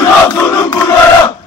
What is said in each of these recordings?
Trabzon'um buraya, buraya,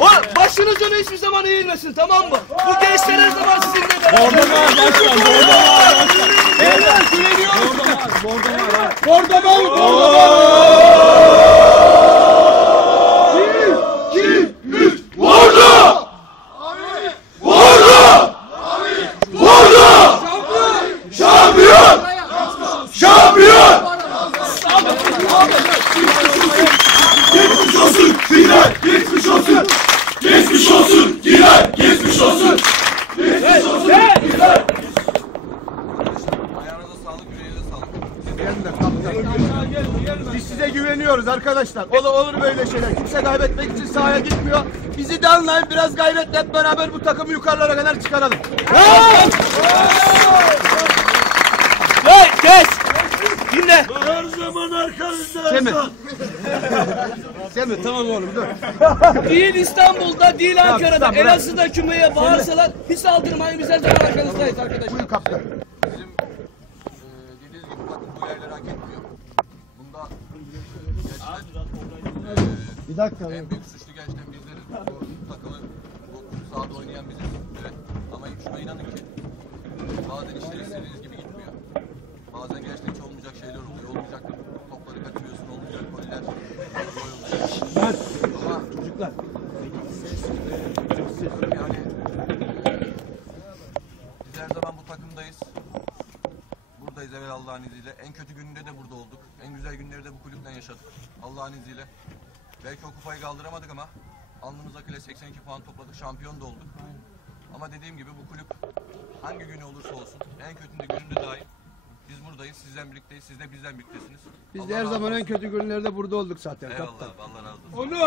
O başınız öne hiçbir zaman eğilmesin tamam mı? Bu gençler her zaman sizinle beraber. Orada var başkan, orada var başkan. Beyler güveniyorum. Orada var, orada var. Vurdu! Vurdu! Vurdu! Şampiyon! Şampiyon! Geçmiş olsun Giray! Geçmiş olsun! Geçmiş Giray! Geçmiş olsun! Geçmiş olsun Giray! Ayağınıza sağlık, yüreğinize sağlık. Biz size güveniyoruz arkadaşlar. Olur, olur böyle şeyler. Kimse kaybetmek için sahaya gitmiyor. Bizi de anlayın biraz gayretle hep beraber bu takımı yukarılara kadar çıkaralım. Hey geç. Dinle. Her zaman arkanızda. Semih. Semih tamam oğlum dur. Değil İstanbul'da, değil Ankara'da, tamam. Elazığ'da kümeye bağırsalar hiç aldırmayın biz her zaman arkanızdayız arkadaşlar. Buyur kaptan. Bizim e, dediğiniz gibi bu yerleri hak etmiyor. Bunda gerçekten Bir dakika. en büyük suçlu gerçekten bizleriz. Bu takımı bu sahada oynayan biziz. Evet. Ama şuna inanın ki bazen işler istediğiniz gibi gitmiyor. Bazen gerçekten hiç olmayacak şeyler oluyor. Olmayacak topları kaçırıyorsun, olmayacak goller. gol oluyor. Ama Çocuklar. Yani biz her zaman bu takımdayız. Buradayız evvel Allah'ın izniyle. En kötü gününde de burada olduk. En güzel günleri de bu kulüpten yaşadık. Allah'ın izniyle. Belki o kupayı kaldıramadık ama alnımıza kile 82 puan topladık. Şampiyon da olduk. Ama dediğim gibi bu kulüp hangi günü olursa olsun en kötünde gününde dahil biz buradayız. Sizden birlikteyiz. Siz de bizden birliktesiniz. Biz Allah de her zaman en kötü günlerde burada olduk zaten kaptan. Eyvallah. Allah razı olsun. Onu